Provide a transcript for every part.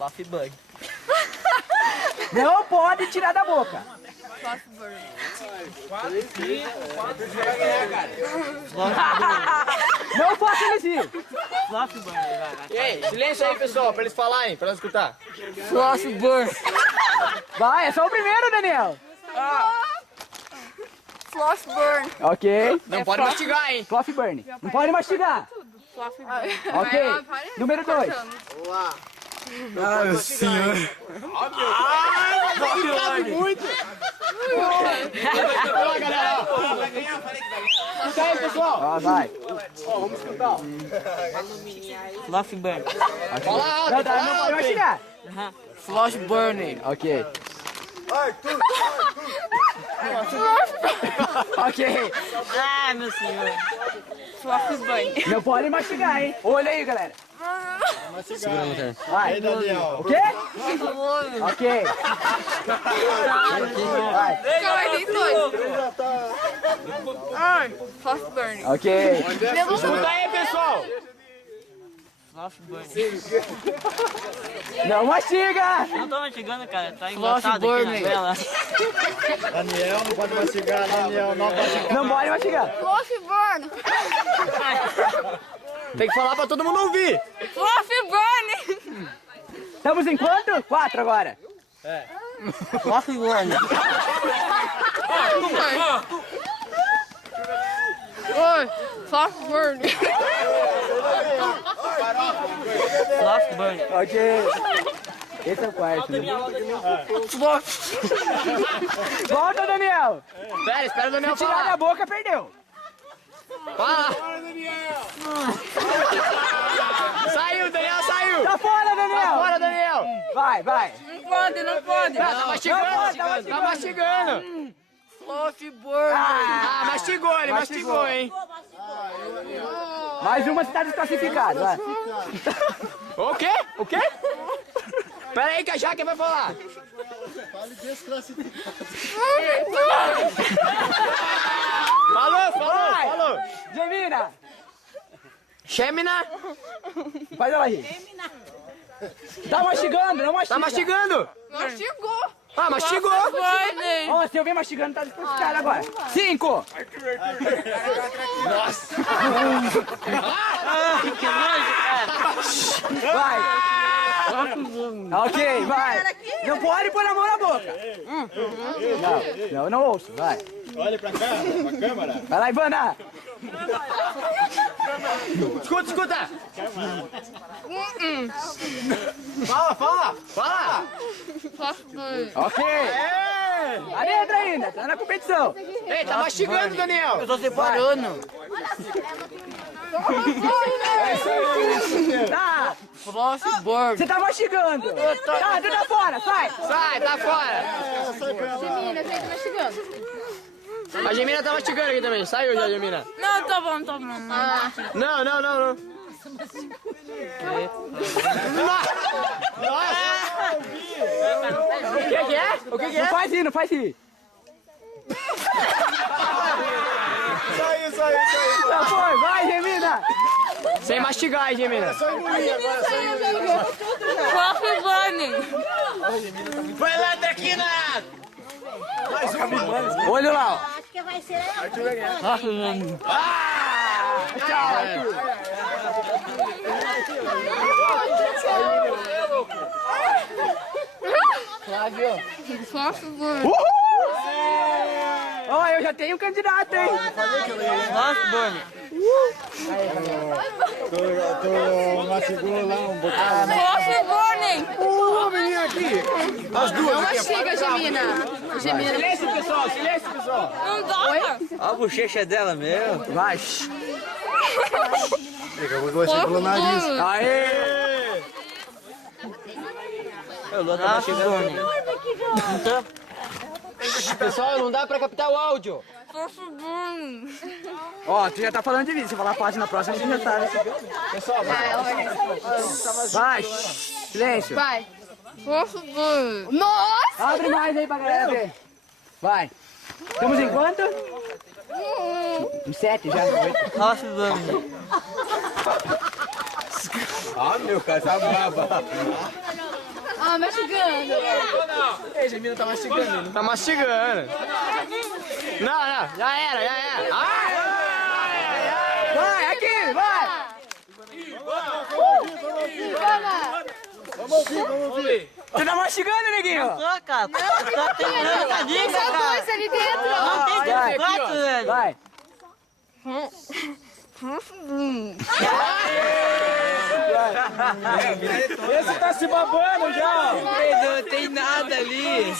Fluffy bug. Não pode tirar da boca. Fluffy bird. 4, 5, 4, Não pode elegir. Fluffy bug. Ei, silêncio aí, pessoal, pra eles falarem, pra nós escutar. Fluffy bird. Vai, é só o primeiro, Daniel. Fluffy bird. Ok. Não pode mastigar, hein? Fluffy burn. Não pode mastigar. Fluffy bird. Ok. Número 2. Ai, meu senhor. Muito. Vai lá, galera. Vai ganhar, falei que vai ganhar. Escuta aí, pessoal. Ó, vai. Ó, vamos escutar. Fluffy bird. Fala alto, Não, não pode mastigar. Fluffy burning. Ok. Ok. Ah, meu senhor. Fluffy bird. Não pode mastigar, hein? Olha aí, galera. Vai. Ei, Daniel. O quê? Ok. Vai. Calma aí, tem dois. Ai, Fluffy bird. Ok. Escuta aí, pessoal. Fluffy burning. Não mastiga. Não tô mastigando, cara. Tá engraçado aqui na tela. Daniel, não pode mastigar, Daniel. Não pode mastigar. Não pode mastigar. Fluffy bird. Tem que falar pra todo mundo ouvir. Fluffy bird. Estamos em quanto? 4 agora. Fluffy burning. Oi, Fluffy bird. Fluffy burning. Ok. Esse é o quarto. Né? Volta, Daniel. Espera o Daniel Se tirar da falar. boca, perdeu. Fala. Saiu, Daniel, saiu. Tá fora, Daniel. Fora, Daniel. Vai, vai. Não pode, não pode. Tá mastigando, Não pode, tá mastigando. Fluffy bird. Ah, mastigou, ele mastigou, hein. Mais uma, você tá desclassificado. Vai. O quê? O quê? Pera aí que a Jaque vai falar. Falou. Gemina. Xemina. Faz ela rir. Tá mastigando, não mastiga. Tá mastigando. Mastigou. Ah, mastigou. Bird. Ó, se eu ver mastigando, tá desclassificado agora. 5. Nossa. Que nojo, cara. Vai. Ok, vai. Não pode pôr a mão na boca. Não, eu não ouço, vai. Olha pra cá, pra câmera. Vai lá, Ivana. Escuta. Fala. Fluffy bird. Ok. A letra ainda, tá na competição. Ei, tá mastigando, Daniel. Eu tô separando. Tá, Fluffy bird. você tá mastigando. Tá, tu tá fora, sai. Sai, tá fora. Gemina, gente, mastigando. A Gemina tá mastigando aqui também. Saiu já, Gemina. Não, tá bom, tá bom. Não. O que é? Não faz rir, não faz rir. Saiu. Já foi, vai, Gemina. Sem mastigar, hein, Gemina. Fluffy bird. Vai lá, Tequina. Mais uma. Olha lá, ó. Acho que vai ser Fluffy burning. Tchau, Arthur. Fluffy bird. Ó, eu já tenho um candidato, hein. Fluffy burning. Mastigou lá um bocado. Fluffy bird. Menina aqui. As duas Não aqui. mastiga, Gemina. Gemina. Silêncio, pessoal. Não dá. A bochecha dela mesmo. Vai. Chegou na nariz. Aê. Eu tô mastigando. Então, Pessoal, não dá pra captar o áudio. Fluffy bird. Ó, tu já tá falando de mim. Se falar página na próxima, você já sabe. Pessoal, Vai. Silêncio. Vai. Fluffy bird. Nossa! Abre mais aí pra galera ver. Vai. Estamos em quanto? Em 7 já. 8. Fluffy burning. Ah, meu cara, tá brava. Ah, mastigando. Ei, Gemina tá mastigando. Ele tá mastigando. Não, já era. Vai, aqui, vai! Vamos ouvir. Você tá mastigando, neguinho? Só, cara. Só tem tanta Tem dica, só cara. dois ali dentro. Não tem Vai. quatro, velho. Vai. Esse tá se babando já. Não tem nada ali.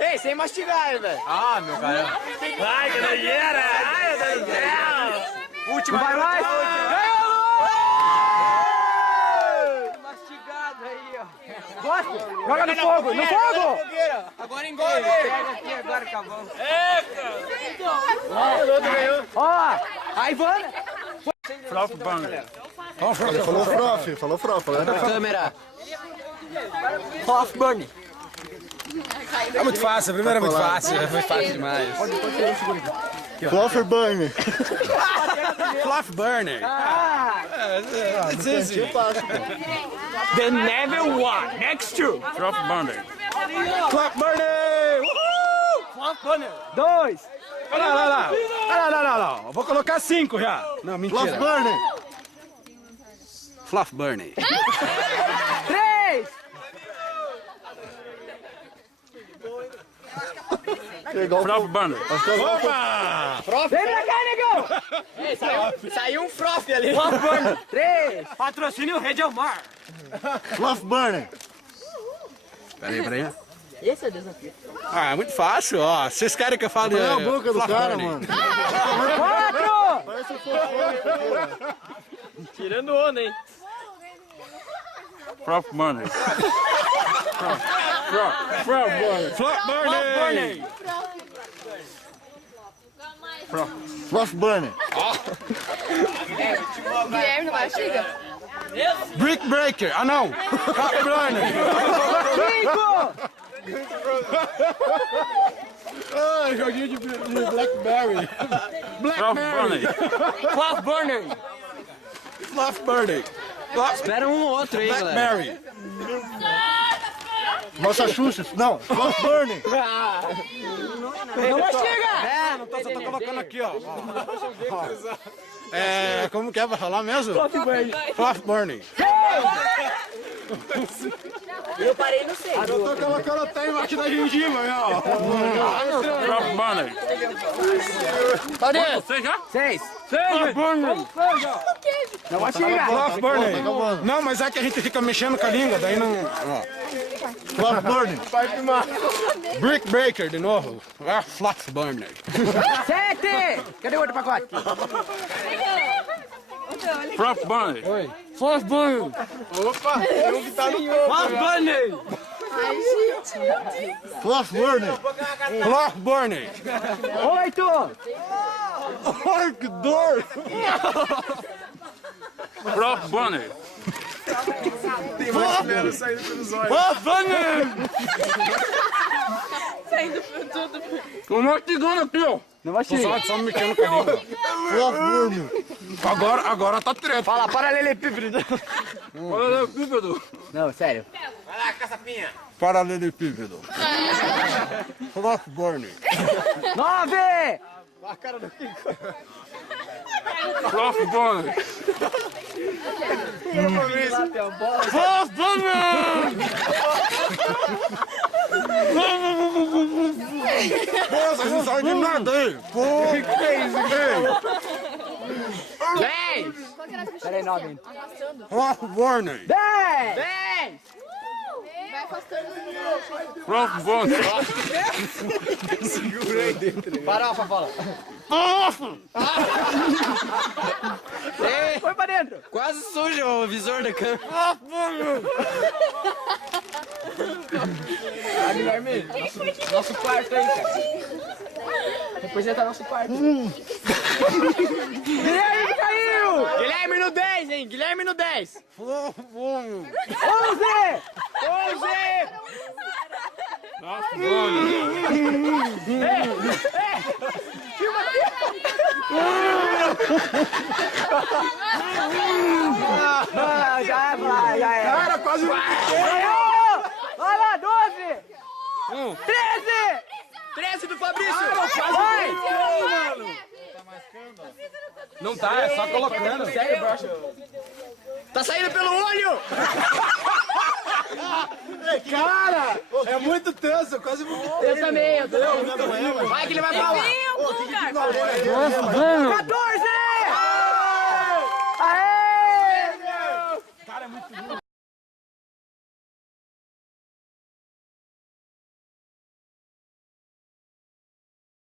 Ei, sem mastigar, velho. Ah, meu cara. Vai, que nojeira. Ai, meu Deus do céu. Última. Vai mais. Mastigado aí, ó. Gosta? Joga no fogo, no fogo! Agora engole. Pega aqui agora, acabou. Ó, a Ivana. Falou frof. Câmera. Off burn. É muito fácil, a primeira é muito fácil. Foi fácil demais. Fluffer Burner. Fluff Burner. It's easy. The never one. Next to. Fluff Burner. Fluff Burner. Fluff Burner. 2. Olha lá. Vou colocar 5 já. Não, mentira. Fluff Burner. Fluff Burner. 3. Fluff Burner. Opa! Vem pra cá, negão. Saiu um froff ali. Fluff Burner. 3. Patrocínio Rede Almar. Fluff Burner. Peraí. Esse é o desafio. Ah, é muito fácil, ó. Vocês querem que eu fale... Olha a boca do Fluff cara, Burner? mano. 4. Parece um fofão. Tirando onda, hein? Fluff Burner. Fluff Burner. Fluff Burner. Guilherme não mastiga? Brick Breaker. Ah, não. Fluff Burner. 5. Ah, joguinho de Blackberry. Blackberry. Off burner. Fluff Burner. Espera um ou outro aí, galera. Blackberry. Massachusetts. Não, Fluff Burner. Não mastiga. É, não tô, só tô colocando aqui, ó. É, como que é pra falar mesmo? Fluff Burner. Fluff Burner. Eu parei no 6. Eu tô colocando até embaixo da gengiva, ó. Fluff Burner. Cadê? Você já? 6. Fluff Burner. Não mastiga. Fluff Burner. Não, mas é que a gente fica mexendo com a língua, daí não... Ó. Fluff Burner. Brick Breaker, de novo. Ah, Fluff Burner. 7. Cadê o outro pacote? Fluff Burner. Oi. Off burner. Opa, tem um que tá no corpo. Off burner. Fluff Burner. Fluff Burner. 8. Ai, que dor. Fluff Burner. Tem marshmallow saindo pelos olhos. Fluff Burner. Saindo por tudo. Tô mastigando aqui, ó. Não mastiga. Só me mexendo com a língua. Fluff Burner. Agora tá treta. Fala, paralelepípedo. Paralelepípedo. Não, sério. Paralelepípedo. Fluff Burner. 9. Fluff Burner. Fluff Burner. Pô, você não sabe de nada aí. Pô, que é isso aqui? 10. Peraí, 9. Fluff Burner. 10. Vai afastando. Fluff Burner. Farofa, fala. Foi pra dentro. Quase suja o visor da câmera. Ah, Guilherme, nosso quarto aí, cara. Representa nosso quarto. Guilherme caiu! Guilherme no 10, hein? Guilherme no 10. 11! 11! Fluff Burner. Filma aqui! Já vai, já é. Cara, quase vai. Vai lá, 12! 13! 13 do Fabrício. Vai! Não tá, é só colocando. Sério, brocha. Tá saindo pelo olho! Cara, é muito tenso, quase vou... Eu também, eu também. Vai que ele vai pra lá. Meu, cara. Nossa, mano! 14!